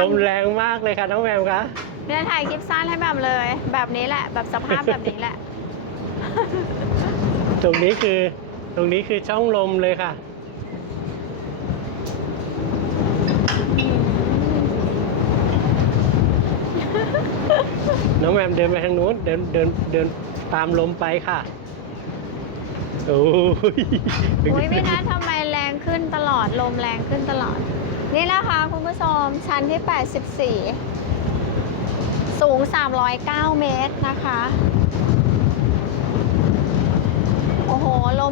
ลมแรงมากเลยค่ะน้องแมวคะเนี่ยถ่ายคลิปสั้นให้แบบเลยแบบนี้แหละแบบสภาพแบบนี้แหละ ตรงนี้คือช่องลมเลยค่ะน้องแมมเดินไปทางนู้นเดินตามลมไปค่ะโอ้ย อุ้ยพี่นัททำไมแรงขึ้นตลอดลมแรงขึ้นตลอดนี่นะคะคุณผู้ชมชั้นที่84สูง309 เมตรนะคะโอ้โหลม